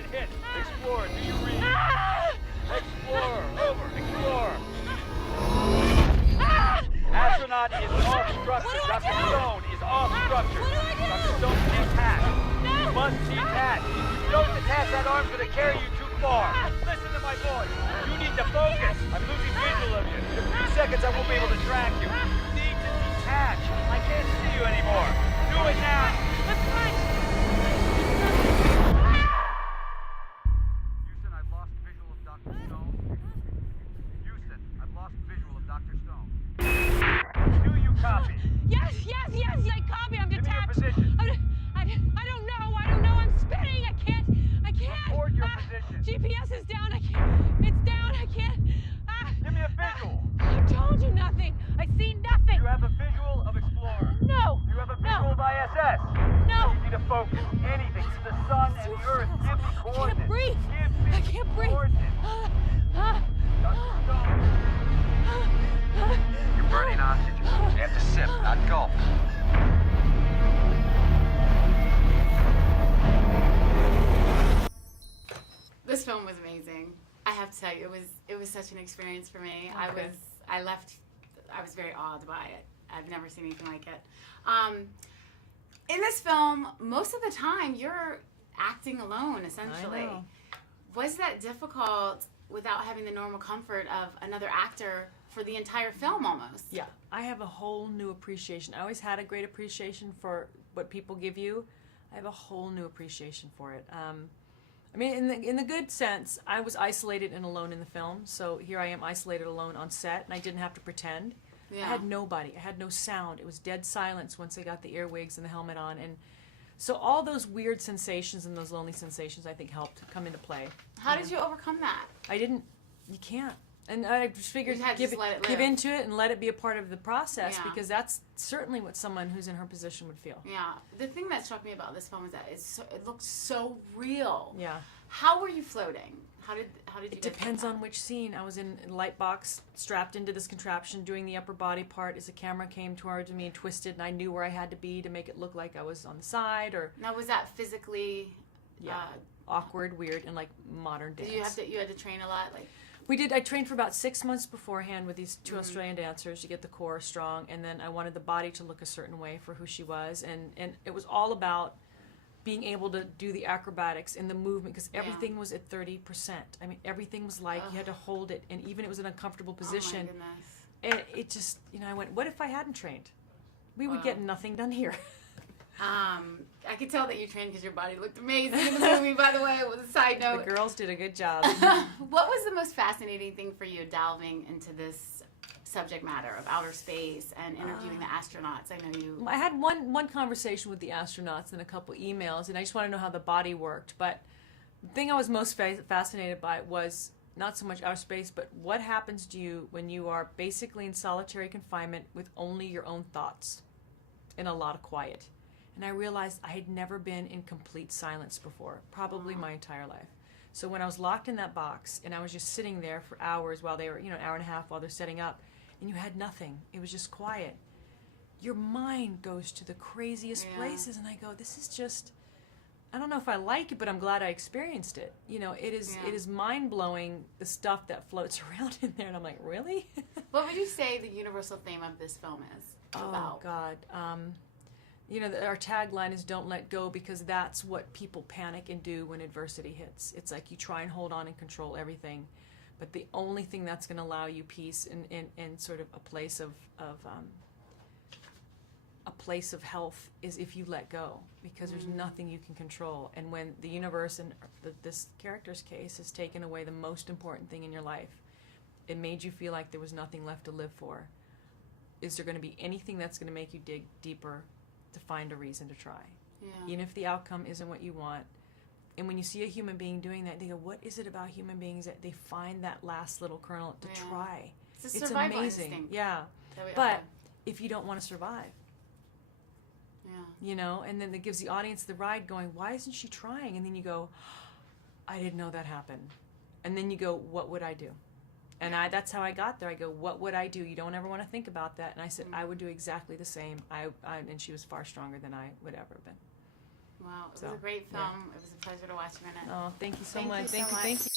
been hit. Explore. Do you read? Explore. Over. Explore. Astronaut is off structure. Dr. Stone is off structure. Dr. Stone detached. You must detach. If you don't detach, that arm's going to carry you too far. Listen to my voice. You need to focus. I'm losing visual of you. In a few seconds, I won't be able to track you. You need to detach. I can't see you anymore. Do it now. What's fine? Houston, I've lost visual of Dr. Stone. Houston, I've lost visual of Dr. Stone. Do you copy? Yes, I copy. I'm detached. Give me your position. I don't know. I'm spinning. I can't. Report your position. GPS is down. I can't. It's down. I can't. Give me a visual. I told you nothing. I see nothing. You have a visual of Explorer. No. You have a visual of ISS. No. I need you to focus. Anything. The sun and the earth. Give me coordinates. I can't breathe. Give me I can't breathe. coordinates. Dr. Stone. You're burning oxygen. You have to sip, not gulp. This film was amazing. I have to tell you, it was such an experience for me. Okay. I was very awed by it. I've never seen anything like it. In this film, most of the time you're acting alone, essentially. I know. Was that difficult without having the normal comfort of another actor for the entire film almost? Yeah, I have a whole new appreciation. I always had a great appreciation for what people give you. I have a whole new appreciation for it. I mean, in the good sense, I was isolated and alone in the film. So here I am isolated alone on set, and I didn't have to pretend. Yeah. I had nobody. I had no sound. It was dead silence once I got the earwigs and the helmet on. And so all those weird sensations and those lonely sensations, I think, helped come into play. How did you overcome that? You can't. And I just figured You had to give just let it give live. into it and let it be a part of the process, Yeah. because that's certainly what someone who's in her position would feel. Yeah. The thing that struck me about this film is that it looked so real. Yeah. How were you floating? How did you It guys depends do that? on which scene. I was in a light box, strapped into this contraption, doing the upper body part as the camera came towards me and twisted, and I knew where I had to be to make it look like I was on the side, or Now, was that physically awkward, weird, and like modern dance. you had to train a lot? Like, We did. I trained for about 6 months beforehand with these two Australian dancers to get the core strong, and then I wanted the body to look a certain way for who she was, and it was all about being able to do the acrobatics and the movement, because everything was at 30%. I mean, everything was like you had to hold it, and even it was an uncomfortable position. Oh my goodness. And it just, I went, what if I hadn't trained? We would get nothing done here. I could tell that you trained because your body looked amazing in the movie, by the way. It was a side note. The girls did a good job. What was the most fascinating thing for you delving into this subject matter of outer space and interviewing the astronauts? I know you... I had one conversation with the astronauts and a couple emails, and I just want to know how the body worked. But the thing I was most fascinated by was not so much outer space, but what happens to you when you are basically in solitary confinement with only your own thoughts and a lot of quiet. And I realized I had never been in complete silence before, probably my entire life. So when I was locked in that box and I was just sitting there for hours while they were, an hour and a half while they're setting up, and you had nothing, it was just quiet, your mind goes to the craziest places. And I go, this is just, I don't know if I like it, but I'm glad I experienced it. It is mind-blowing, the stuff that floats around in there. And I'm like, really? What would you say the universal theme of this film is about? Oh, God. Our tagline is "Don't let go," because that's what people panic and do when adversity hits. It's like you try and hold on and control everything, but the only thing that's going to allow you peace and sort of a place of health is if you let go, because there's nothing you can control. And when the universe, in this character's case, has taken away the most important thing in your life, it made you feel like there was nothing left to live for. Is there going to be anything that's going to make you dig deeper to find a reason to try? Even if the outcome isn't what you want. And when you see a human being doing that, they go, what is it about human beings that they find that last little kernel to try? It's a survival amazing. Instinct Yeah. But if you don't want to survive, and then it gives the audience the ride going, why isn't she trying? And then you go, I didn't know that happened. And then you go, what would I do? And that's how I got there. I go, what would I do? You don't ever want to think about that. And I said, I would do exactly the same. And she was far stronger than I would ever have been. Well, it So, was a great yeah. film. It was a pleasure to watch you in it. Oh, thank you so Thank much. you so Thank you. much. Thank you.